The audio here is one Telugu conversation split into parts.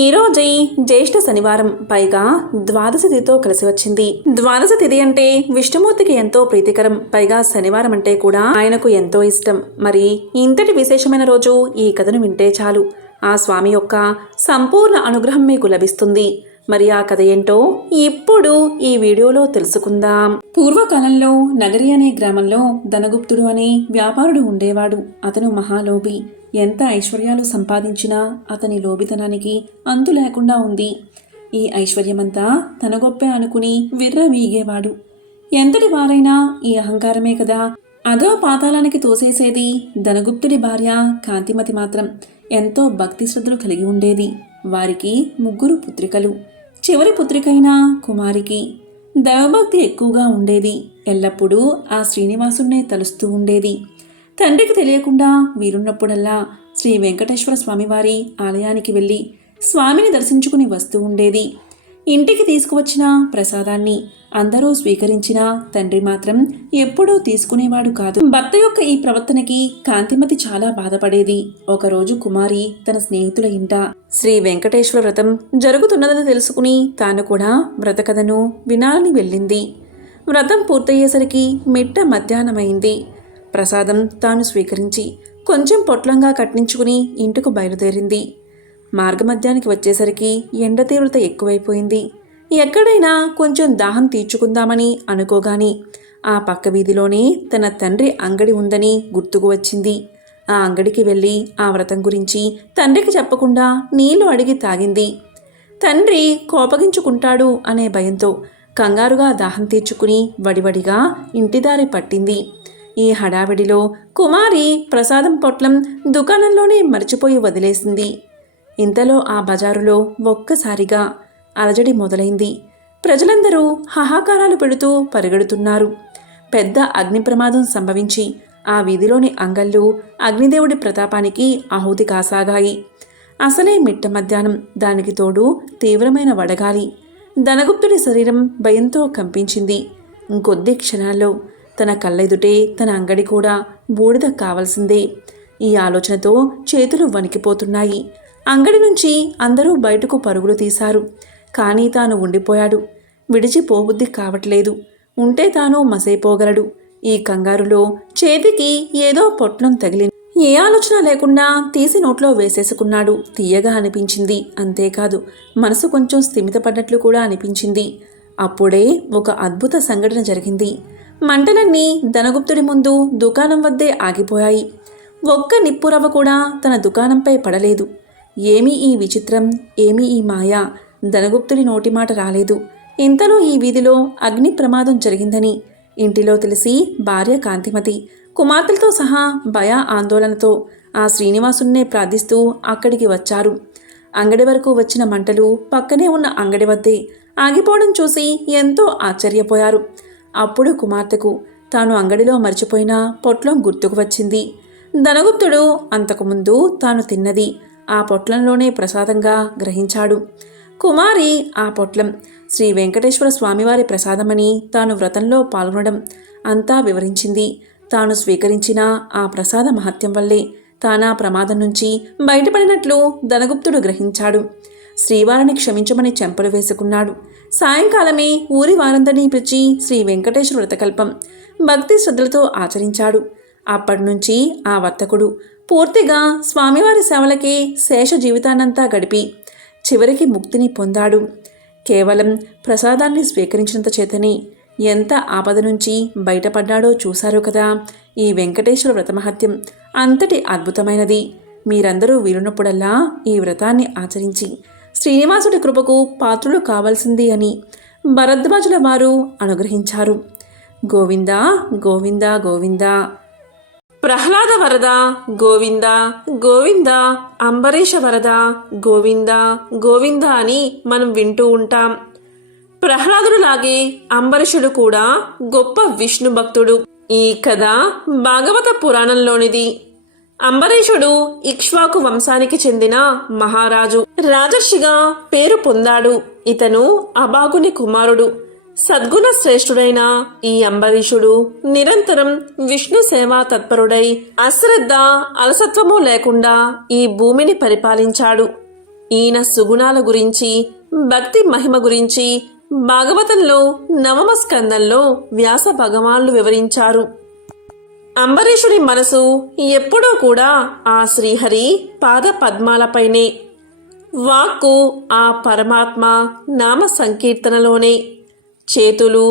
ఈరోజు జ్యేష్ఠ శనివారం, పైగా ద్వాదశ తిథితో కలిసి వచ్చింది. ద్వాదశ తిథి అంటే విష్ణుమూర్తికి ఎంతో ప్రీతికరం, పైగా శనివారం అంటే కూడా ఆయనకు ఎంతో ఇష్టం. మరి ఇంతటి విశేషమైన రోజు ఈ కథను వింటే చాలు, ఆ స్వామి యొక్క సంపూర్ణ అనుగ్రహం మీకు లభిస్తుంది. మరి ఆ కథ ఏంటో ఇప్పుడు ఈ వీడియోలో తెలుసుకుందాం. పూర్వకాలంలో నగరి అనే గ్రామంలో ధనగుప్తుడు అనే వ్యాపారుడు ఉండేవాడు. అతను మహాలోభి. ఎంత ఐశ్వర్యాలు సంపాదించినా అతని లోభితనానికి అంతు లేకుండా ఉంది. ఈ ఐశ్వర్యమంతా తన గొప్పే అనుకుని విర్రవీగేవాడు. ఎంతటి వారైనా ఈ అహంకారమే కదా అదో పాతాళానికి తోసేసేది. ధనగుప్తుడి భార్య కాంతిమతి మాత్రం ఎంతో భక్తి శ్రద్ధలు కలిగి ఉండేది. వారికి 3 పుత్రికలు. చివరి పుత్రికైన కుమారికి దైవభక్తి ఎక్కువగా ఉండేది. ఎల్లప్పుడూ ఆ శ్రీనివాసున్నే తలుస్తూ ఉండేది. తండ్రికి తెలియకుండా వీరున్నప్పుడల్లా శ్రీ వెంకటేశ్వర స్వామివారి ఆలయానికి వెళ్ళి స్వామిని దర్శించుకుని వస్తూ ఉండేది. ఇంటికి తీసుకువచ్చిన ప్రసాదాన్ని అందరూ స్వీకరించినా తండ్రి మాత్రం ఎప్పుడూ తీసుకునేవాడు కాదు. భర్త యొక్క ఈ ప్రవర్తనకి కాంతిమతి చాలా బాధపడేది. ఒకరోజు కుమారి తన స్నేహితుల ఇంట శ్రీ వెంకటేశ్వర వ్రతం జరుగుతున్నదని తెలుసుకుని తాను కూడా వ్రత కథను వినాలని వెళ్ళింది. వ్రతం పూర్తయ్యేసరికి మిట్ట మధ్యాహ్నమైంది. ప్రసాదం తాను స్వీకరించి కొంచెం పొట్లంగా కట్టించుకుని ఇంటికి బయలుదేరింది. మార్గమధ్యానికి వచ్చేసరికి ఎండ తీవ్రత ఎక్కువైపోయింది. ఎక్కడైనా కొంచెం దాహం తీర్చుకుందామని అనుకోగాని ఆ పక్క వీధిలోనే తన తండ్రి అంగడి ఉందని గుర్తుకు వచ్చింది. ఆ అంగడికి వెళ్ళి ఆ వ్రతం గురించి తండ్రికి చెప్పకుండా నీళ్లు అడిగి తాగింది. తండ్రి కోపగించుకుంటాడు అనే భయంతో కంగారుగా దాహం తీర్చుకుని వడివడిగా ఇంటిదారి పట్టింది. ఈ హడావిడిలో కుమారి ప్రసాదం పొట్లం దుకాణంలోనే మర్చిపోయి వదిలేసింది. ఇంతలో ఆ బజారులో ఒక్కసారిగా అలజడి మొదలైంది. ప్రజలందరూ హాహాకారాలు పెడుతూ పరిగెడుతున్నారు. పెద్ద అగ్ని ప్రమాదం సంభవించి ఆ వీధిలోని అంగళ్ళు అగ్నిదేవుడి ప్రతాపానికి ఆహుతి కాసాగాయి. అసలే మిట్ట మధ్యాహ్నం, దానికి తోడు తీవ్రమైన వడగాలి. ధనగుప్తుడి శరీరం భయంతో కంపించింది. ఇంకొద్ది క్షణాల్లో తన కళ్ళెదుటే తన అంగడి కూడా బూడిద కావాల్సిందే. ఈ ఆలోచనతో చేతులు వణికిపోతున్నాయి. అంగడి నుంచి అందరూ బయటకు పరుగులు తీశారు. కానీ తాను ఉండిపోయాడు. విడిచిపోబుద్ధి కావట్లేదు. ఉంటే తాను మసైపోగలడు. ఈ కంగారులో చేతికి ఏదో పొట్లం తగిలింది. ఏ ఆలోచన లేకుండా తీసి నోట్లో వేసేసుకున్నాడు. తీయగా అనిపించింది. అంతేకాదు మనసు కొంచెం స్థిమితపడ్డట్లు కూడా అనిపించింది. అప్పుడే ఒక అద్భుత సంఘటన జరిగింది. మంటలన్నీ ధనగుప్తుడి ముందు దుకాణం వద్దే ఆగిపోయాయి. ఒక్క నిప్పురవ్వ కూడా తన దుకాణంపై పడలేదు. ఏమీ ఈ విచిత్రం, ఏమీ ఈ మాయ? ధనగుప్తుడి నోటి మాట రాలేదు. ఇంతలో ఈ వీధిలో అగ్ని ప్రమాదం జరిగిందని ఇంటిలో తెలిసి భార్య కాంతిమతి కుమార్తెలతో సహా భయ ఆందోళనతో ఆ శ్రీనివాసున్నే ప్రార్థిస్తూ అక్కడికి వచ్చారు. అంగడి వరకు వచ్చిన మంటలు పక్కనే ఉన్న అంగడి వద్దే ఆగిపోవడం చూసి ఎంతో ఆశ్చర్యపోయారు. అప్పుడు కుమార్తెకు తాను అంగడిలో మర్చిపోయిన పొట్లం గుర్తుకు వచ్చింది. ధనగుప్తుడు అంతకుముందు తాను తిన్నది ఆ పొట్లంలోనే ప్రసాదంగా గ్రహించాడు. కుమారి ఆ పొట్లం శ్రీ వెంకటేశ్వర స్వామివారి ప్రసాదమని తాను వ్రతంలో పాల్గొనడం అంతా వివరించింది. తాను స్వీకరించిన ఆ ప్రసాద మహత్యం వల్లే తానా ప్రమాదం నుంచి బయటపడినట్లు ధనగుప్తుడు గ్రహించాడు. శ్రీవారిని క్షమించమని చెంపలు వేసుకున్నాడు. సాయంకాలమే ఊరి వారందరినీ పిలిచి శ్రీ వెంకటేశ్వర వ్రతకల్పం భక్తి శ్రద్ధలతో ఆచరించాడు. అప్పటినుంచి ఆ వర్తకుడు పూర్తిగా స్వామివారి సేవలకే శేష జీవితాన్నంతా గడిపి చివరికి ముక్తిని పొందాడు. కేవలం ప్రసాదాన్ని స్వీకరించినంత చేతనే ఎంత ఆపద నుంచి బయటపడ్డాడో చూశారు కదా. ఈ వెంకటేశ్వర వ్రతమహత్యం అంతటి అద్భుతమైనది. మీరందరూ వీలున్నప్పుడల్లా ఈ వ్రతాన్ని ఆచరించి శ్రీనివాసుడి కృపకు పాత్రులు కావాల్సింది అని భరద్వాజుల వారు అనుగ్రహించారు. గోవిందా గోవిందా గోవిందా. ప్రహ్లాద వరద గోవింద గోవింద, అంబరీష వరద గోవింద గోవింద అని మనం వింటూ ఉంటాం. ప్రహ్లాదుడిలాగే అంబరీషుడు కూడా గొప్ప విష్ణు భక్తుడు. ఈ కథ భాగవత పురాణంలోనిది. అంబరీషుడు ఇక్ష్వాకు వంశానికి చెందిన మహారాజు. రాజర్షిగా పేరు పొందాడు. ఇతను అభాగుని కుమారుడు. సద్గుణ శ్రేష్ఠుడైన ఈ అంబరీషుడు నిరంతరం విష్ణు సేవా తత్పరుడై అశ్రద్ధ అలసత్వము లేకుండా ఈ భూమిని పరిపాలించాడు. ఈయన సుగుణాల గురించి, భక్తి మహిమ గురించి భాగవతంలో నవమ స్కందంలో వ్యాస భగవానులు వివరించారు. అంబరీషుడి మనసు ఎప్పుడూ కూడా ఆ శ్రీహరి పాద పద్మాలపైనే, వాక్కు ఆ పరమాత్మ నామ సంకీర్తనలోనే, చేతులు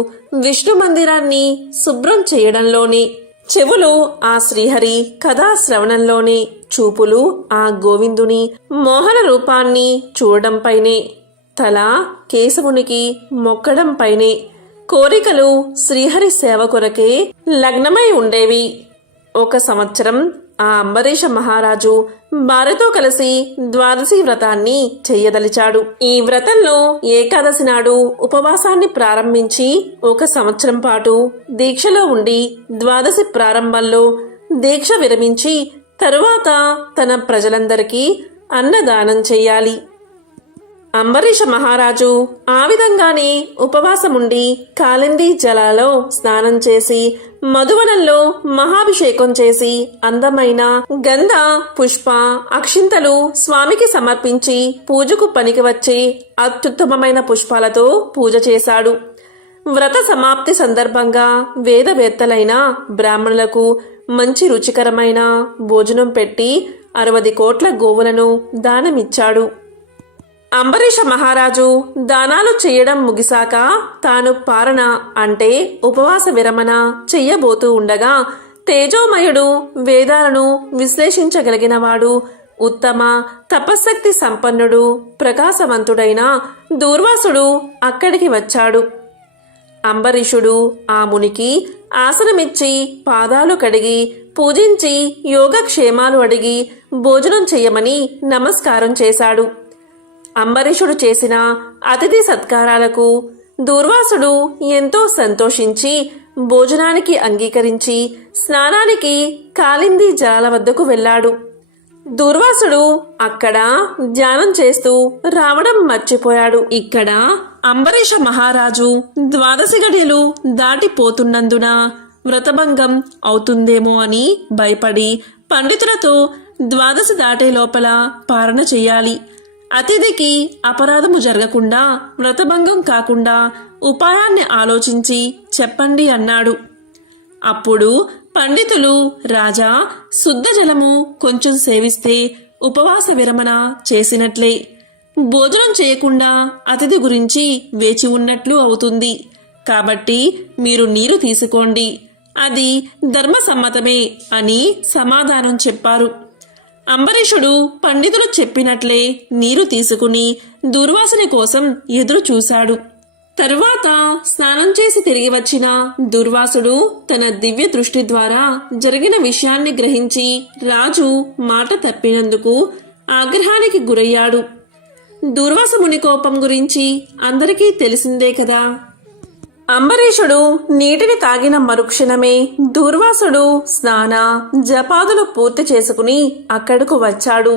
విష్ణు మందిరాన్ని శుభ్రం చేయడంలోనే, చెవులు ఆ శ్రీహరి కథా శ్రవణంలోనే, చూపులు ఆ గోవిందుని మోహన రూపాన్ని చూడడంపైనే, తల కేశవునికి మొక్కడంపైనే, కోరికలు శ్రీహరి సేవ కొరకే లగ్నమై ఉండేవి. ఒక సంవత్సరం ఆ అంబరీష మహారాజు భార్యతో కలిసి ద్వాదశి వ్రతాన్ని చెయ్యదలిచాడు. ఈ వ్రతంలో ఏకాదశి నాడు ఉపవాసాన్ని ప్రారంభించి 1 సంవత్సరం పాటు దీక్షలో ఉండి ద్వాదశి ప్రారంభంలో దీక్ష విరమించి తరువాత తన ప్రజలందరికీ అన్నదానం చెయ్యాలి. అంబరీష మహారాజు ఆ విధంగానే ఉపవాసముండి కాలింది జలాలలో స్నానం చేసి మధువనంలో మహాభిషేకం చేసి అందమైన గంధ పుష్ప అక్షింతలు స్వామికి సమర్పించి పూజకు పనికి వచ్చే అత్యుత్తమమైన పుష్పాలతో పూజ చేశాడు. వ్రత సమాప్తి సందర్భంగా వేదవేత్తలైన బ్రాహ్మణులకు మంచి రుచికరమైన భోజనం పెట్టి 60 కోట్ల గోవులను దానమిచ్చాడు. అంబరీష మహారాజు దానాలు చెయ్యడం ముగిశాక తాను పారణ అంటే ఉపవాస విరమణ చెయ్యబోతూ ఉండగా తేజోమయుడు, వేదాలను విశ్లేషించగలిగినవాడు, ఉత్తమ తపశ్శక్తి సంపన్నుడు, ప్రకాశవంతుడైన దూర్వాసుడు అక్కడికి వచ్చాడు. అంబరీషుడు ఆ మునికి ఆసనమిచ్చి పాదాలు కడిగి పూజించి యోగక్షేమాలు అడిగి భోజనం చెయ్యమని నమస్కారం చేశాడు. అంబరీషుడు చేసిన అతిథి సత్కారాలకు దూర్వాసుడు ఎంతో సంతోషించి భోజనానికి అంగీకరించి స్నానానికి కాలింది జలాల వద్దకు వెళ్ళాడు. దూర్వాసుడు అక్కడ ధ్యానం చేస్తూ రావడం మర్చిపోయాడు. ఇక్కడ అంబరీష మహారాజు ద్వాదశి గడియలు దాటిపోతున్నందున వ్రతభంగం అవుతుందేమో అని భయపడి పండితులతో ద్వాదశి దాటే లోపల పారణ చెయ్యాలి, అతిథికి అపరాధము జరగకుండా వ్రతభంగం కాకుండా ఉపాయాన్ని ఆలోచించి చెప్పండి అన్నాడు. అప్పుడు పండితులు, రాజా, శుద్ధ జలము కొంచెం సేవిస్తే ఉపవాస విరమణ చేసినట్లే, భోజనం చేయకుండా అతిథి గురించి వేచి ఉన్నట్లు అవుతుంది, కాబట్టి మీరు నీరు తీసుకోండి, అది ధర్మసమ్మతమే అని సమాధానం చెప్పారు. అంబరీషుడు పండితులు చెప్పినట్లే నీరు తీసుకుని దుర్వాసుని కోసం ఎదురు చూశాడు. తరువాత స్నానం చేసి తిరిగి వచ్చిన దుర్వాసుడు తన దివ్య దృష్టి ద్వారా జరిగిన విషయాన్ని గ్రహించి రాజు మాట తప్పినందుకు ఆగ్రహానికి గురయ్యాడు. దూర్వాస ముని కోపం గురించి అందరికీ తెలిసిందే కదా. అంబరీషుడు నీటిని తాగిన మరుక్షణమే దూర్వాసుడు స్నాన జపాదులు పూర్తి చేసుకుని అక్కడకు వచ్చాడు.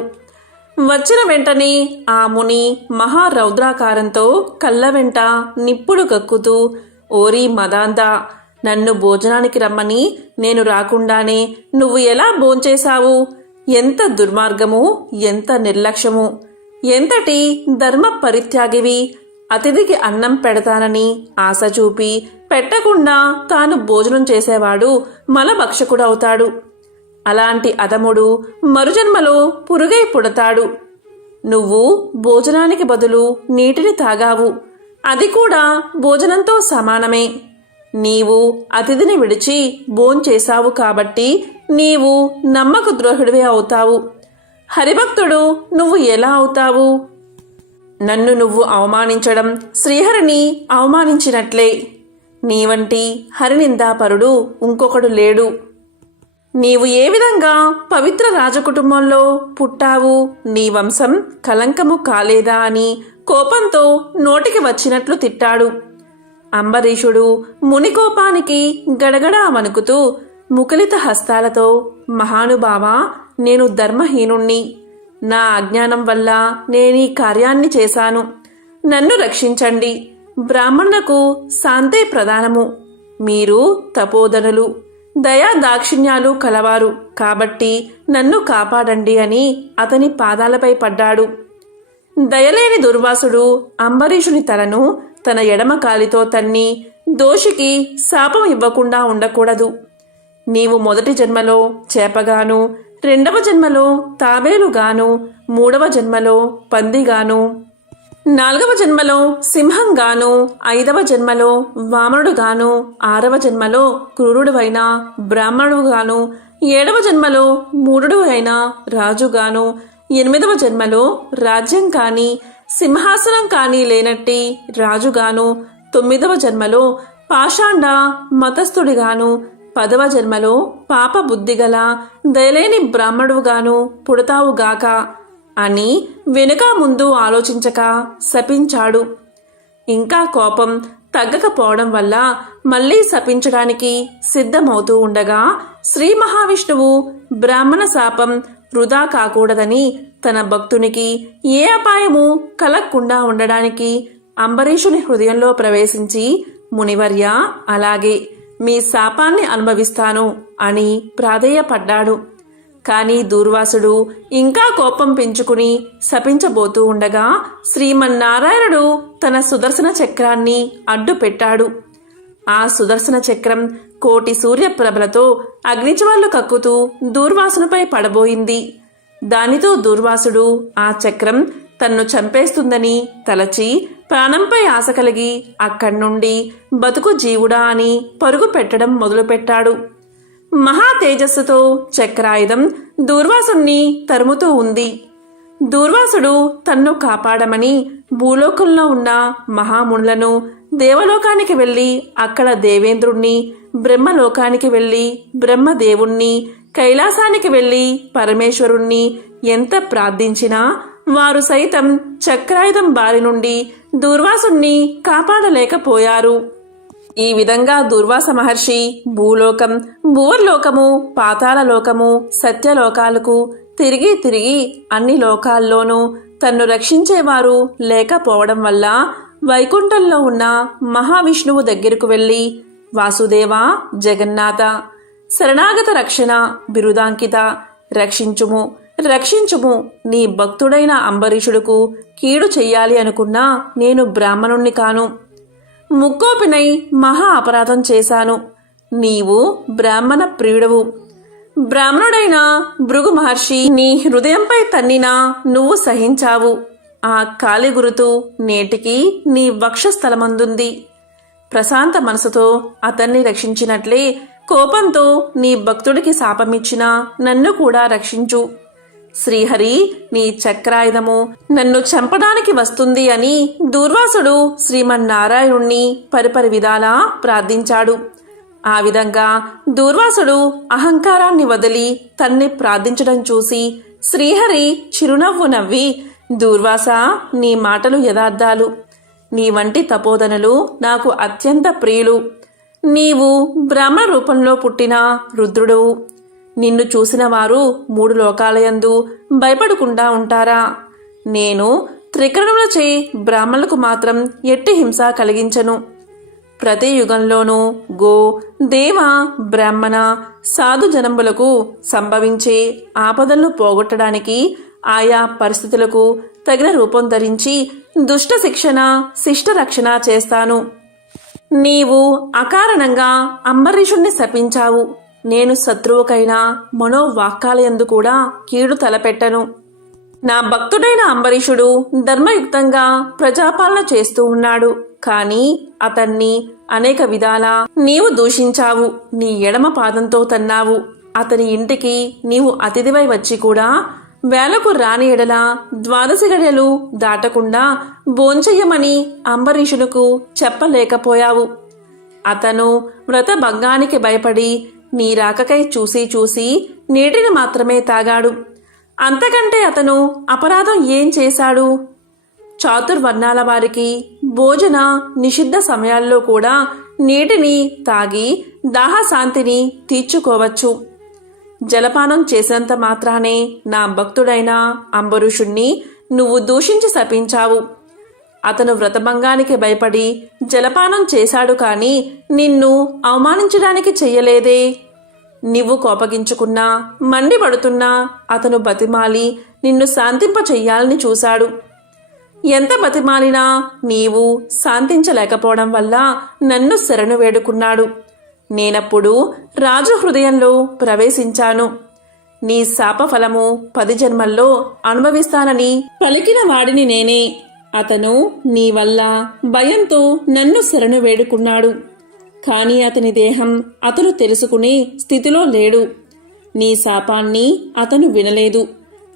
వచ్చిన వెంటనే ఆ ముని మహారౌద్రాకారంతో కళ్ళ వెంట నిప్పులు కక్కుతూ, ఓరి మదాంత, నన్ను భోజనానికి రమ్మని నేను రాకుండానే నువ్వు ఎలా భోంచేశావు? ఎంత దుర్మార్గము, ఎంత నిర్లక్ష్యము, ఎంతటి ధర్మ పరిత్యాగివి! అతిథికి అన్నం పెడతానని ఆశ చూపి పెట్టకుండా తాను భోజనం చేసేవాడు మలభక్షకుడవుతాడు. అలాంటి అధముడు మరుజన్మలో పురుగై పుడతాడు. నువ్వు భోజనానికి బదులు నీటిని తాగావు, అది కూడా భోజనంతో సమానమే. నీవు అతిథిని విడిచి భోంచేశావు కాబట్టి నీవు నమ్మక ద్రోహుడివే అవుతావు. హరిభక్తుడు నువ్వు ఎలా అవుతావు? నన్ను నువ్వు అవమానించడం శ్రీహరిని అవమానించినట్లే. నీ వంటి హరినిందాపరుడు ఇంకొకడు లేడు. నీవు ఏ విధంగా పవిత్ర రాజకుటుంబంలో పుట్టావు, నీ వంశం కలంకము కాలేదా అని కోపంతో నోటికి వచ్చినట్లు తిట్టాడు. అంబరీషుడు ముని కోపానికి గడగడా వణుకుతూ ముకులిత హస్తాలతో, మహానుభావా, నేను ధర్మహీనుణ్ణి, నా అజ్ఞానం వల్ల నేనీ కార్యాన్ని చేశాను, నన్ను రక్షించండి. బ్రాహ్మణులకు శాంతే ప్రధానము, మీరు తపోధనులు, దయా దాక్షిణ్యాలు కలవారు, కాబట్టి నన్ను కాపాడండి అని అతని పాదాలపై పడ్డాడు. దయలేని దుర్వాసుడు అంబరీషుని తలను తన ఎడమ కాలితో తన్ని దోషికి శాపం ఇవ్వకుండా ఉండకూడదు. నీవు మొదటి జన్మలో చేపగాను, రెండవ జన్మలో తాబేలుగాను, మూడవ జన్మలో పందిగాను, నాలుగవ జన్మలో సింహంగాను, ఐదవ జన్మలో వామనుడుగాను, ఆరవ జన్మలో క్రూరుడువైన బ్రాహ్మణుడుగాను, ఏడవ జన్మలో మూఢుడు అయిన రాజుగాను, ఎనిమిదవ జన్మలో రాజ్యం కాని సింహాసనం కాని లేనట్టి రాజుగాను, తొమ్మిదవ జన్మలో పాషాండ మతస్థుడిగాను, పదవ జన్మలో పాప బుద్ధిగల దయలేని బ్రాహ్మణుడుగాను పుడతావుగాక అని వెనుక ముందు ఆలోచించక శపించాడు. ఇంకా కోపం తగ్గకపోవడం వల్ల మళ్లీ శపించడానికి సిద్ధమవుతూ ఉండగా శ్రీ మహావిష్ణువు బ్రాహ్మణ శాపం వృధా కాకూడదని తన భక్తునికి ఏ అపాయము కలగకుండా ఉండడానికి అంబరీషుని హృదయంలో ప్రవేశించి, మునివర్య, అలాగే మీ శాపాన్ని అనుభవిస్తాను అని ప్రాధేయపడ్డాడు. కాని దూర్వాసుడు ఇంకా కోపం పెంచుకుని శపించబోతూ ఉండగా శ్రీమన్నారాయణుడు తన సుదర్శన చక్రాన్ని అడ్డు పెట్టాడు. ఆ సుదర్శన చక్రం కోటి సూర్యప్రభలతో అగ్నిజ్వాలలు కక్కుతూ దూర్వాసునిపై పడబోయింది. దానితో దూర్వాసుడు ఆ చక్రం తన్ను చంపేస్తుందని తలచి ప్రాణంపై ఆశ కలిగి అక్కడి నుండి బతుకు జీవుడా అని పరుగు పెట్టడం మొదలుపెట్టాడు. మహా తేజస్సుతో చక్రాయుధం దూర్వాసుణ్ణి తరుముతూ ఉంది. దూర్వాసుడు తన్ను కాపాడమని భూలోకంలో ఉన్న మహామునులను, దేవలోకానికి వెళ్లి అక్కడ దేవేంద్రుణ్ణి, బ్రహ్మలోకానికి వెళ్లి బ్రహ్మదేవుణ్ణి, కైలాసానికి వెళ్లి పరమేశ్వరుణ్ణి ఎంత ప్రార్థించినా వారు సైతం చక్రాయుధం బారి నుండి దూర్వాసుణ్ణి కాపాడలేకపోయారు. ఈ విధంగా దుర్వాస మహర్షి భూలోకం, భువర్లోకము, పాతాళలోకము, సత్యలోకాలకు తిరిగి తిరిగి అన్ని లోకాల్లోనూ తన్ను రక్షించేవారు లేకపోవడం వల్ల వైకుంఠంలో ఉన్న మహావిష్ణువు దగ్గరకు వెళ్ళి, వాసుదేవ, జగన్నాథ, శరణాగత రక్షణ బిరుదాంకిత, రక్షించుము రక్షించుము, నీ భక్తుడైన అంబరీషుడుకు కీడు చెయ్యాలి అనుకున్నా నేను బ్రాహ్మణుణ్ణి కాను, ముక్కోపినై మహా అపరాధం చేశాను. నీవు బ్రాహ్మణ ప్రియుడవు. బ్రాహ్మణుడైన భృగు మహర్షి నీ హృదయంపై తన్నినా నువ్వు సహించావు. ఆ కాలి గురుతు నేటికి నీ వక్షస్థలమందుంది. ప్రశాంత మనసుతో అతన్ని రక్షించినట్లే కోపంతో నీ భక్తుడికి శాపమిచ్చినా నన్ను కూడా రక్షించు. శ్రీహరి, నీ చక్రాయుధము నన్ను చంపడానికి వస్తుంది అని దూర్వాసుడు శ్రీమన్నారాయణుణ్ణి పరిపరి విధాలా ప్రార్థించాడు. ఆ విధంగా దూర్వాసుడు అహంకారాన్ని వదిలి తన్ని ప్రార్థించడం చూసి శ్రీహరి చిరునవ్వు నవ్వి, దూర్వాస, నీ మాటలు యథార్థాలు. నీ వంటి తపోధనులు నాకు అత్యంత ప్రియులు. నీవు బ్రాహ్మణ రూపంలో పుట్టిన రుద్రుడవు. నిన్ను చూసిన వారు 3 లోకాలయందు భయపడకుండా ఉంటారా? నేను త్రికరణములచే బ్రాహ్మణులకు మాత్రం ఎట్టి హింస కలిగించను. ప్రతి యుగంలోనూ గో, దేవ, బ్రాహ్మణ, సాధు జనంబులకు సంభవించే ఆపదలను పోగొట్టడానికి ఆయా పరిస్థితులకు తగిన రూపం ధరించి దుష్ట శిక్షణ, శిష్ట రక్షణ చేస్తాను. నీవు అకారణంగా అంబరీషుణ్ణి శపించావు. నేను శత్రువుకైనా మనోవాక్కాలయందు కూడా కీడు తలపెట్టను. నా భక్తుడైన అంబరీషుడు ధర్మయుక్తంగా ప్రజాపాలన చేస్తూ ఉన్నాడు. కాని అతన్ని అనేక విధాలా నీవు దూషించావు. నీ ఎడమ పాదంతో తన్నావు. అతని ఇంటికి నీవు అతిథివై వచ్చి కూడా వేలకు రాని ఎడల 12 గడియలు దాటకుండా భోంచెయ్యమని అంబరీషునకు చెప్పలేకపోయావు. అతను వ్రతభంగానికి భయపడి నీ రాకకై చూసి చూసి నీటిని మాత్రమే తాగాడు. అంతకంటే అతను అపరాధం ఏం చేశాడు? చాతుర్వర్ణాల వారికి భోజన నిషిద్ధ సమయాల్లో కూడా నీటిని తాగి దాహశాంతిని తీర్చుకోవచ్చు. జలపానం చేసినంత మాత్రానే నా భక్తుడైన అంబరీషుణ్ణి నువ్వు దూషించి శపించావు. అతను వ్రతభంగానికి భయపడి జలపానం చేశాడు కాని నిన్ను అవమానించడానికి చెయ్యలేదే. నీవు కోపగించుకున్నా, మండిపడుతున్నా అతను బతిమాలి నిన్ను శాంతింప చెయ్యాలని చూశాడు. ఎంత బతిమాలినా నీవు శాంతించలేకపోవడం వల్ల నన్ను శరణు వేడుకున్నాడు. నేనప్పుడు రాజు హృదయంలో ప్రవేశించాను. నీ శాపఫలము 10 జన్మల్లో అనుభవిస్తానని పలికిన వాడిని నేనే. అతను నీ వల్ల భయంతో నన్ను శరణు వేడుకున్నాడు. కాని అతని దేహం అతను తెలుసుకునే స్థితిలో లేడు. నీ శాపాన్ని అతను వినలేదు.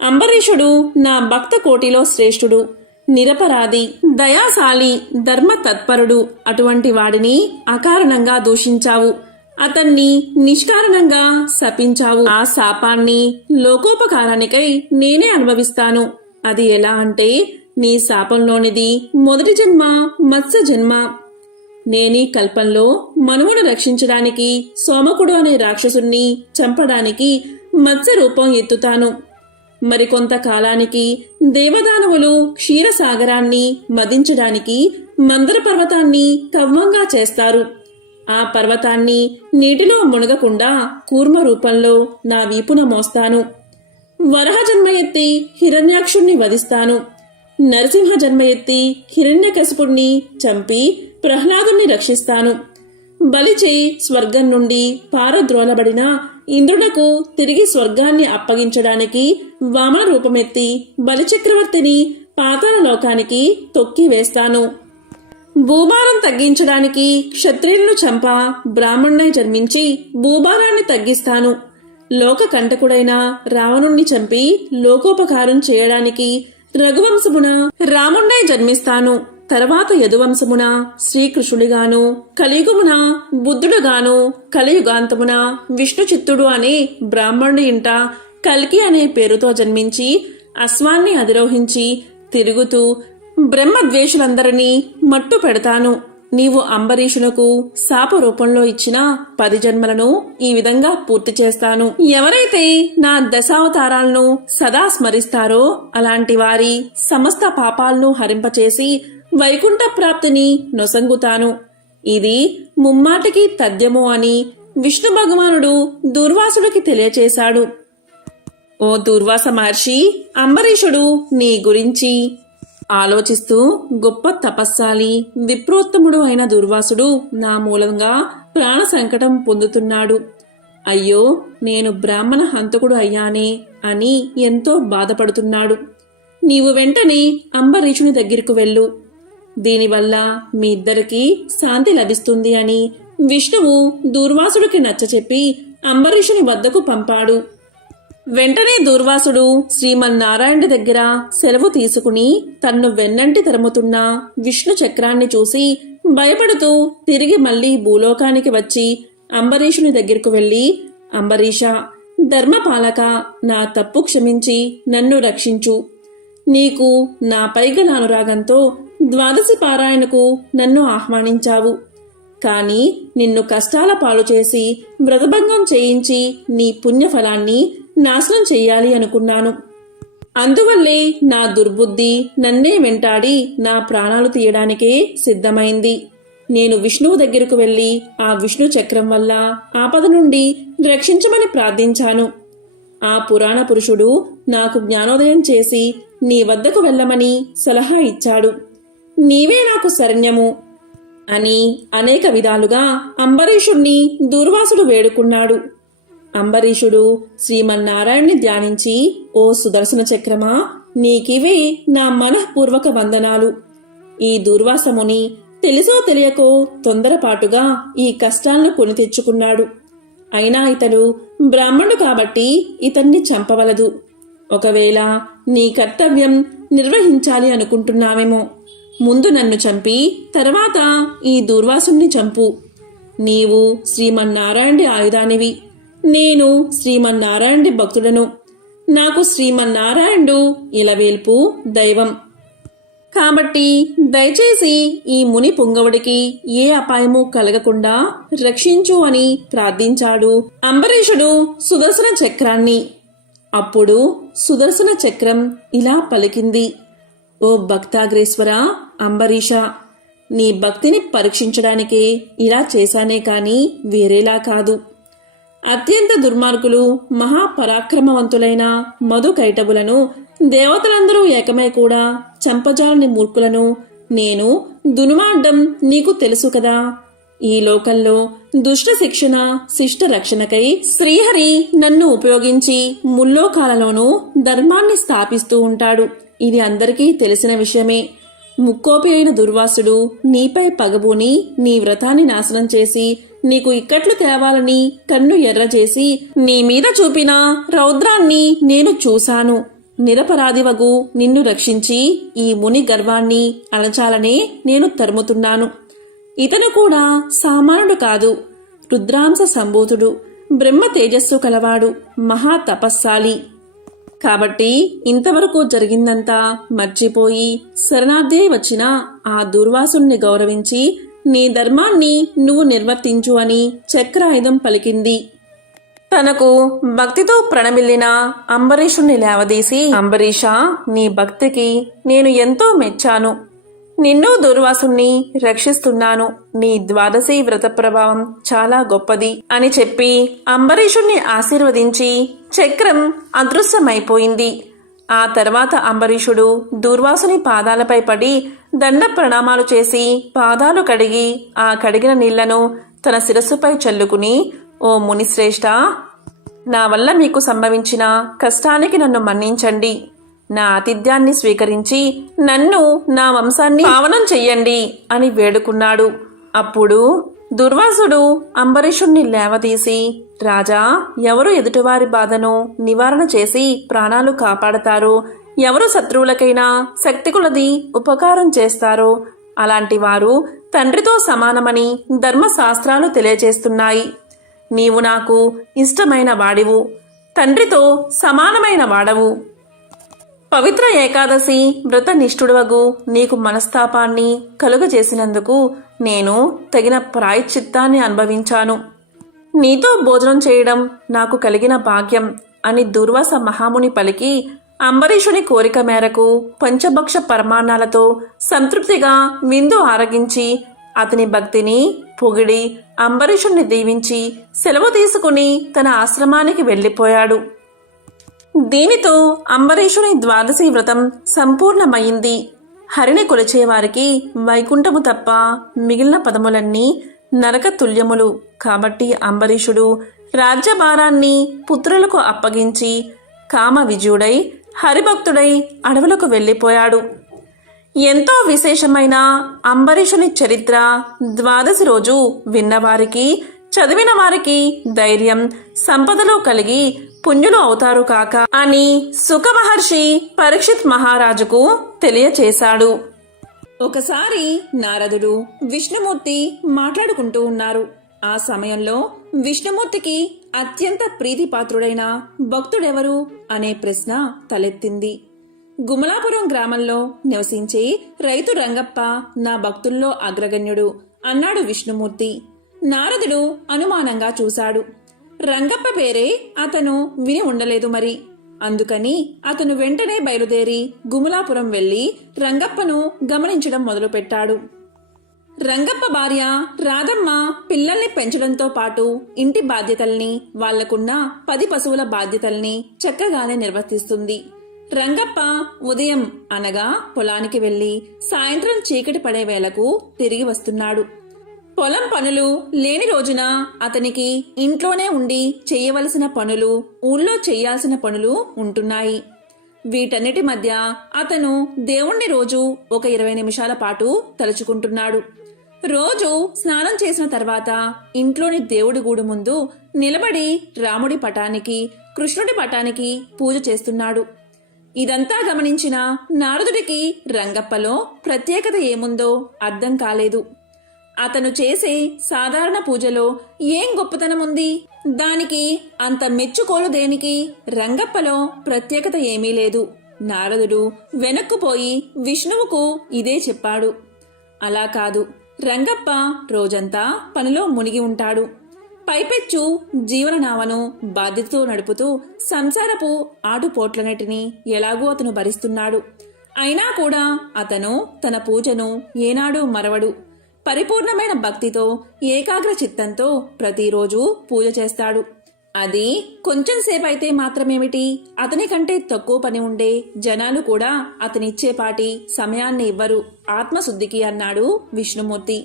అంబరీషుడు నా భక్త కోటిలో శ్రేష్ఠుడు, నిరపరాధి, దయాశాలి, ధర్మ తత్పరుడు. అటువంటి వాడిని అకారణంగా దూషించావు. అతన్ని నిష్కారణంగా శపించావు. ఆ శాపాన్ని లోకోపకారానికై నేనే అనుభవిస్తాను. అది ఎలా అంటే, నీ శాపంలోనిది మొదటి జన్మ మత్స్య జన్మ. నేనీ కల్పంలో మనువును రక్షించడానికి సోమకుడు అనే రాక్షసుణ్ణి చంపడానికి మత్స్య రూపం ఎత్తుతాను. మరికొంత కాలానికి దేవదానవులు క్షీరసాగరాన్ని మదించడానికి మందర పర్వతాన్ని కవ్వంగా చేస్తారు. ఆ పర్వతాన్ని నీటిలో మునగకుండా కూర్మ రూపంలో నా వీపున మోస్తాను. వరహ జన్మ ఎత్తి హిరణ్యాక్షుణ్ణి వధిస్తాను. నరసింహ జన్మ ఎత్తి హిరణ్యకశిపుణ్ణి చంపి ప్రహ్లాదుణ్ణి రక్షిస్తాను. బలిచే స్వర్గం నుండి పారద్రోలబడిన ఇంద్రునకు తిరిగి స్వర్గాన్ని అప్పగించడానికి వామన రూపమెత్తి బలిచక్రవర్తిని పాతాళ లోకానికి తొక్కి వేస్తాను. భూభారం తగ్గించడానికి క్షత్రియులను చంప బ్రాహ్మణ్ణై జన్మించి భూభారాన్ని తగ్గిస్తాను. లోక కంటకుడైన రావణుణ్ణి చంపి లోకోపకారం చేయడానికి రఘువంశమున రాముణ్ణై జన్మిస్తాను. తర్వాత యదువంశమున శ్రీకృష్ణుడిగాను, కలియుగమున బుద్ధుడుగాను, కలియుగాంతమున విష్ణు చిత్తుడు అనే బ్రాహ్మణుడి ఇంట కల్కి అనే పేరుతో జన్మించి అశ్వాన్ని అధిరోహించి తిరుగుతూ బ్రహ్మద్వేషులందరినీ మట్టు పెడతాను. నీవు అంబరీషునకు శాప రూపంలో ఇచ్చిన 10 జన్మలను ఈ విధంగా పూర్తి చేస్తాను. ఎవరైతే నా దశావతారాలను సదా స్మరిస్తారో అలాంటి వారి సమస్త పాపాలను హరింపచేసి వైకుంఠ ప్రాప్తిని నొసంగుతాను. ఇది ముమ్మాటికి తథ్యము అని విష్ణు భగవానుడు దూర్వాసుడికి తెలియచేశాడు. ఓ దూర్వాస మహర్షి, అంబరీషుడు నీ గురించి ఆలోచిస్తూ గొప్ప తపస్సాలి, విప్రోత్తముడు అయిన దుర్వాసుడు నా మూలంగా ప్రాణ సంకటం పొందుతున్నాడు. అయ్యో, నేను బ్రాహ్మణ హంతకుడు అయ్యానే అని ఎంతో బాధపడుతున్నాడు. నీవు వెంటనే అంబరీషుని దగ్గరకు వెళ్ళు. దీనివల్ల మీ ఇద్దరికీ శాంతి లభిస్తుంది అని విష్ణువు దూర్వాసుడికి నచ్చచెప్పి అంబరీషుని వద్దకు పంపాడు. వెంటనే దూర్వాసుడు శ్రీమన్నారాయణుడి దగ్గర సెలవు తీసుకుని తన్ను వెన్నంటి తరుముతున్న విష్ణు చక్రాన్ని చూసి భయపడుతూ తిరిగి మళ్లీ భూలోకానికి వచ్చి అంబరీషుని దగ్గరకు వెళ్లి, అంబరీష, ధర్మపాలక, నా తప్పు క్షమించి నన్ను రక్షించు. నీకు నాపై గల అనురాగంతో ద్వాదశి పారాయణకు నన్ను ఆహ్వానించావు. కాని నిన్ను కష్టాల పాలు చేసి వ్రతభంగం చేయించి నీ పుణ్యఫలాన్ని నాశనం చెయ్యాలి అనుకున్నాను. అందువల్లే నా దుర్బుద్ధి నన్నే వెంటాడి నా ప్రాణాలు తీయడానికే సిద్ధమైంది. నేను విష్ణువు దగ్గరకు వెళ్లి ఆ విష్ణు చక్రం వల్ల ఆపద నుండి రక్షించమని ప్రార్థించాను. ఆ పురాణ పురుషుడు నాకు జ్ఞానోదయం చేసి నీ వద్దకు వెళ్ళమని సలహా ఇచ్చాడు. నీవే నాకు శరణ్యము అని అనేక విధాలుగా అంబరీషుణ్ణి దూర్వాసుడు వేడుకున్నాడు. అంబరీషుడు శ్రీమన్నారాయణ్ణి ధ్యానించి, ఓ సుదర్శన చక్రమా, నీకివే నా మనఃపూర్వక వందనాలు. ఈ దూర్వాసముని తెలిసో తెలియకో తొందరపాటుగా ఈ కష్టాలను కొని తెచ్చుకున్నాడు. అయినా ఇతడు బ్రాహ్మణుడు కాబట్టి ఇతన్ని చంపవలదు. ఒకవేళ నీ కర్తవ్యం నిర్వహించాలి అనుకుంటున్నావేమో, ముందు నన్ను చంపి తర్వాత ఈ దూర్వాసుని చంపు. నీవు శ్రీమన్నారాయణుడి ఆయుధానివి, నేను శ్రీమన్నారాయణుడి భక్తుడను. నాకు శ్రీమన్నారాయణుడు ఇలవేల్పు దైవం. కాబట్టి దయచేసి ఈ ముని పుంగవుడికి ఏ అపాయము కలగకుండా రక్షించు అని ప్రార్థించాడు అంబరీషుడు సుదర్శన చక్రాన్ని. అప్పుడు సుదర్శన చక్రం ఇలా పలికింది, ఓ భక్తాగ్రేశ్వర అంబరీష, నీ భక్తిని పరీక్షించడానికే ఇలా చేశానే కాని వేరేలా కాదు. అత్యంత దుర్మార్గులు మహాపరాక్రమవంతులైన మధుకైటబులను దేవతలందరూ ఏకమై కూడా చంపజాలని మూర్ఖులను నేను దునుమాడ్డం నీకు తెలుసు కదా. ఈ లోకంలో దుష్ట శిక్షణ శిష్ట రక్షణకై శ్రీహరి నన్ను ఉపయోగించి ముల్లోకాలలోనూ ధర్మాన్ని స్థాపిస్తూ ఉంటాడు. ఇది అందరికీ తెలిసిన విషయమే. ముక్కోపి అయిన దుర్వాసుడు నీపై పగబూని నీ వ్రతాన్ని నాశనం చేసి నీకు ఇక్కట్లు తేవాలని కన్ను ఎర్రచేసి నీ మీద చూపిన రౌద్రాన్ని నేను చూశాను. నిరపరాధివగు నిన్ను రక్షించి ఈ ముని గర్వాన్ని అణచాలనే నేను తరుముతున్నాను. ఇతను కూడా సామాన్యుడు కాదు. రుద్రాంశ సంభూతుడు, బ్రహ్మ తేజస్సు కలవాడు, మహా తపస్సాలి. కాబట్టి ఇంతవరకు జరిగిందంతా మర్చిపోయి శరణార్థి వచ్చిన ఆ దుర్వాసుని గౌరవించి నీ ధర్మాన్ని నువ్వు నిర్వర్తించు అని చక్రాయుధం పలికింది. తనకు భక్తితో ప్రణమిల్లిన అంబరీషుణ్ణి లేవదీసి, అంబరీషా, నీ భక్తికి నేను ఎంతో మెచ్చాను. నిన్ను దుర్వాసుణ్ణి రక్షిస్తున్నాను. నీ ద్వాదశి వ్రత ప్రభావం చాలా గొప్పది అని చెప్పి అంబరీషుణ్ణి ఆశీర్వదించి చక్రం అదృశ్యమైపోయింది. ఆ తర్వాత అంబరీషుడు దూర్వాసుని పాదాలపై పడి దండ ప్రణామాలు చేసి పాదాలు కడిగి ఆ కడిగిన నీళ్లను తన శిరస్సుపై చల్లుకుని, ఓ మునిశ్రేష్ఠ, నా వల్ల మీకు సంభవించిన కష్టానికి నన్ను మన్నించండి. నా ఆతిథ్యాన్ని స్వీకరించి నన్ను నా వంశాన్ని పావనం చెయ్యండి అని వేడుకున్నాడు. అప్పుడు దుర్వాసుడు అంబరీషుణ్ణి లేవదీసి, రాజా, ఎవరు ఎదుటివారి బాధను నివారణ చేసి ప్రాణాలు కాపాడతారో, ఎవరు శత్రువులకైనా శక్తి కొలది ఉపకారం చేస్తారో అలాంటి వారు తండ్రితో సమానమని ధర్మశాస్త్రాలు తెలియజేస్తున్నాయి. నీవు నాకు ఇష్టమైన వాడివు, తండ్రితో సమానమైన వాడవు. పవిత్ర ఏకాదశి వ్రత నిష్ఠుడవగు నీకు మనస్తాపాన్ని కలుగజేసినందుకు నేను తగిన ప్రాయశ్చిత్తాన్ని అనుభవించాను. నీతో భోజనం చేయడం నాకు కలిగిన భాగ్యం అని దుర్వాస మహాముని పలికి అంబరీషుని కోరిక మేరకు పంచభక్ష పరమాన్నాలతో సంతృప్తిగా విందు ఆరగించి అతని భక్తిని పొగిడి అంబరీషుణ్ణి దీవించి సెలవు తీసుకుని తన ఆశ్రమానికి వెళ్ళిపోయాడు. దీనితో అంబరీషుని ద్వాదశి వ్రతం సంపూర్ణమైంది. హరిని కొలిచేవారికి వైకుంఠము తప్ప మిగిలిన పదములన్నీ నరక తుల్యములు. కాబట్టి అంబరీషుడు రాజ్యభారాన్ని పుత్రులకు అప్పగించి కామ విజయుడై హరిభక్తుడై అడవులకు వెళ్ళిపోయాడు. ఎంతో విశేషమైన అంబరీషుని చరిత్ర ద్వాదశి రోజు విన్నవారికి, చదివిన వారికి ధైర్యం సంపదలు కలిగి పుణ్యులు అవుతారు కాక అని సుఖ మహర్షి పరీక్షిత్ మహారాజుకు తెలియచేశాడు. ఒకసారి నారదుడు విష్ణుమూర్తి మాట్లాడుకుంటూ ఉన్నారు. ఆ సమయంలో విష్ణుమూర్తికి అత్యంత ప్రీతిపాత్రుడైన భక్తుడెవరు అనే ప్రశ్న తలెత్తింది. గుమలాపురం గ్రామంలో నివసించే రైతు రంగప్ప నా భక్తుల్లో అగ్రగణ్యుడు అన్నాడు విష్ణుమూర్తి. నారదుడు అనుమానంగా చూశాడు. రంగప్ప పేరే అతను విని ఉండలేదు మరి. అందుకని అతను వెంటనే బయలుదేరి గుమలాపురం వెళ్లి రంగప్పను గమనించడం మొదలుపెట్టాడు. రంగప్ప భార్య రాధమ్మ పిల్లల్ని పెంచడంతో పాటు ఇంటి బాధ్యతల్ని, వాళ్లకున్న 10 పశువుల బాధ్యతల్ని చక్కగానే నిర్వర్తిస్తుంది. రంగప్ప ఉదయం అనగా పొలానికి వెళ్లి సాయంత్రం చీకటి పడే వేళకు తిరిగి వస్తున్నాడు. పొలం పనులు లేని రోజున అతనికి ఇంట్లోనే ఉండి చెయ్యవలసిన పనులు, ఊళ్ళో చెయ్యాల్సిన పనులు ఉంటున్నాయి. వీటన్నిటి మధ్య అతను దేవుణ్ణి రోజు ఒక 20 నిమిషాల పాటు తలుచుకుంటున్నాడు. రోజు స్నానం చేసిన తర్వాత ఇంట్లోని దేవుడి గూడు ముందు నిలబడి రాముడి పటానికి, కృష్ణుడి పటానికి పూజ చేస్తున్నాడు. ఇదంతా గమనించిన నారదుడికి రంగప్పలో ప్రత్యేకత ఏముందో అర్థం కాలేదు. అతను చేసే సాధారణ పూజలో ఏం గొప్పతనముంది? దానికి అంత మెచ్చుకోలు దేనికి? రంగప్పలో ప్రత్యేకత ఏమీ లేదు. నారదుడు వెనక్కుపోయి విష్ణువుకు ఇదే చెప్పాడు. అలా కాదు, రంగప్ప రోజంతా పనిలో మునిగి ఉంటాడు. పైపెచ్చు జీవననావను బాధ్యతతో నడుపుతూ సంసారపు ఆటుపోట్లన్నిటినీ ఎలాగూ అతను భరిస్తున్నాడు. అయినా కూడా అతను తన పూజను ఏనాడూ మరవడు. పరిపూర్ణమైన భక్తితో, ఏకాగ్ర చిత్తంతో ప్రతిరోజు పూజ చేస్తాడు. అది కొంచెం సేపు అయితే మాత్రమేమిటి, అతని కంటే తక్కువ పని ఉండే జనాలు కూడా అతనిచ్చేపాటి సమయాన్ని ఇవ్వరు ఆత్మశుద్ధికి అన్నాడు విష్ణుమూర్తి.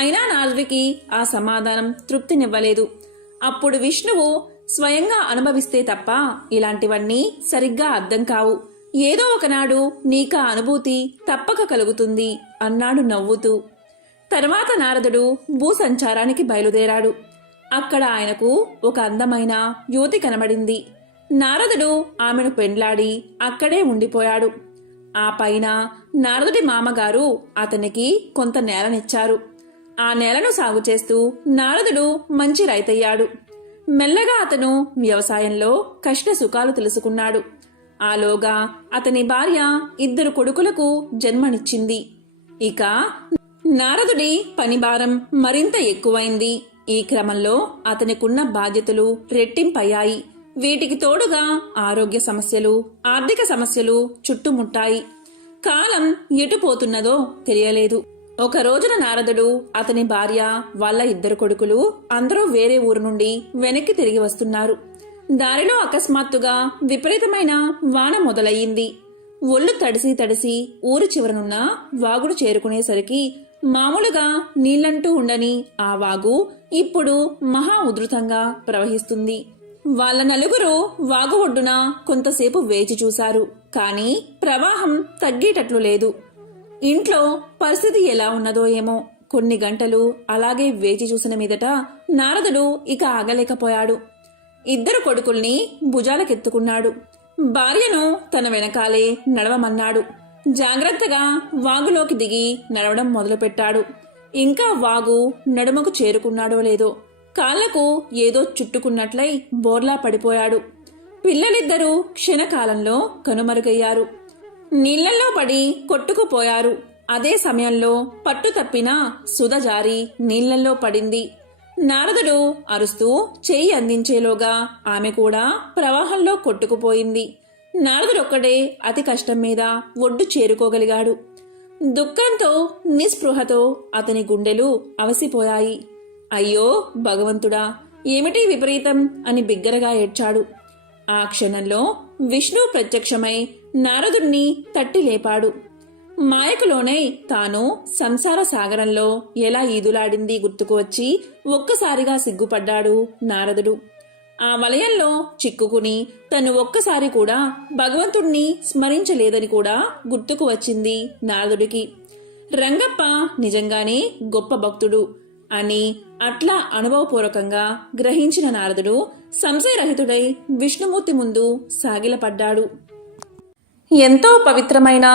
అయినా నారదుడికి ఆ సమాధానం తృప్తినివ్వలేదు. అప్పుడు విష్ణువు స్వయంగా అనుభవిస్తే తప్ప ఇలాంటివన్నీ సరిగ్గా అర్థం కావు. ఏదో ఒకనాడు నీకా అనుభూతి తప్పక కలుగుతుంది అన్నాడు నవ్వుతూ. తర్వాత నారదుడు భూసంచారానికి బయలుదేరాడు. అక్కడ ఆయనకు ఒక అందమైన యువతి కనబడింది. నారదుడు ఆమెను పెండ్లాడి అక్కడే ఉండిపోయాడు. ఆ పైన నారదుడి మామగారు అతనికి కొంత నేలనిచ్చారు. ఆ నేలను సాగు చేస్తూ నారదుడు మంచి రైతయ్యాడు. మెల్లగా అతను వ్యవసాయంలో కష్ట సుఖాలు తెలుసుకున్నాడు. ఆలోగా అతని భార్య 2 కొడుకులకు జన్మనిచ్చింది. ఇక నారదుడి పనిభారం మరింత ఎక్కువైంది. ఈ క్రమంలో అతనికున్న బాధ్యతలు రెట్టింపయ్యాయి. వీటికి తోడుగా ఆరోగ్య సమస్యలు, ఆర్థిక సమస్యలు చుట్టుముట్టాయి. కాలం ఎటుపోతున్నదో తెలియలేదు. ఒక రోజున నారదుడు, అతని భార్య, వాళ్ళ 2 కొడుకులు అందరూ వేరే ఊరు నుండి వెనక్కి తిరిగి వస్తున్నారు. దారిలో అకస్మాత్తుగా విపరీతమైన వాన మొదలయ్యింది. ఒళ్ళు తడిసి ఊరు చివరనున్న వాగుడు చేరుకునేసరికి మామూలుగా నీళ్లంటూ ఉండని ఆ వాగు ఇప్పుడు మహా ఉధృతంగా ప్రవహిస్తుంది. వాళ్ళ నలుగురు వాగు ఒడ్డున కొంతసేపు వేచి చూశారు. కాని ప్రవాహం తగ్గేటట్లు లేదు. ఇంట్లో పరిస్థితి ఎలా ఉన్నదో ఏమో. కొన్ని గంటలు అలాగే వేచి చూసిన మీదట నారదుడు ఇక ఆగలేకపోయాడు. 2 కొడుకుల్ని భుజాలకెత్తుకున్నాడు. భార్యను తన వెనకాలే నడవమన్నాడు. జాగ్రత్తగా వాగులోకి దిగి నడవడం మొదలుపెట్టాడు. ఇంకా వాగు నడుమకు చేరుకున్నాడో లేదో కాళ్లకు ఏదో చుట్టుకున్నట్లై బోర్లా పడిపోయాడు. పిల్లలిద్దరూ క్షణకాలంలో కనుమరుగయ్యారు. నీళ్లలో పడి కొట్టుకుపోయారు. అదే సమయంలో పట్టు తప్పిన సుధ జారి నీళ్లలో పడింది. నారదుడు అరుస్తూ చేయి అందించేలోగా ఆమె కూడా ప్రవాహంలో కొట్టుకుపోయింది. నారదుడొక్కడే అతి కష్టం మీద ఒడ్డు చేరుకోగలిగాడు. దుఃఖంతో నిస్పృహతో అతని గుండెలు అవసిపోయాయి. అయ్యో భగవంతుడా, ఏమిటి విపరీతం అని బిగ్గరగా ఏడ్చాడు. ఆ క్షణంలో విష్ణు ప్రత్యక్షమై నారదుణ్ణి తట్టి లేపాడు. మాయకులోనై తాను సంసార సాగరంలో ఎలా ఈదులాడింది గుర్తుకు వచ్చి ఒక్కసారిగా సిగ్గుపడ్డాడు నారదుడు. ఆ వలయంలో చిక్కుకుని తను ఒక్కసారి కూడా భగవంతుణ్ణి స్మరించలేదని కూడా గుర్తుకు వచ్చింది నారదుడికి. రంగప్ప నిజంగానే గొప్ప భక్తుడు అని అట్లా అనుభవపూర్వకంగా గ్రహించిన నారదుడు సంశయరహితుడై విష్ణుమూర్తి ముందు సాగిలపడ్డాడు. ఎంతో పవిత్రమైన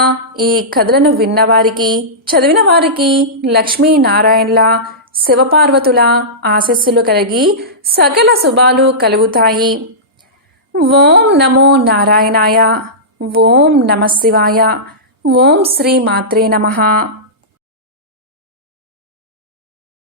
ఈ కథలను విన్నవారికి, చదివిన వారికి లక్ష్మీనారాయణల, శివపార్వతుల ఆశీస్సులు కలిగి సకల శుభాలు కలుగుతాయి. ఓం నమో నారాయణాయ. ఓం నమః శివాయ. ఓం శ్రీ మాత్రే నమః.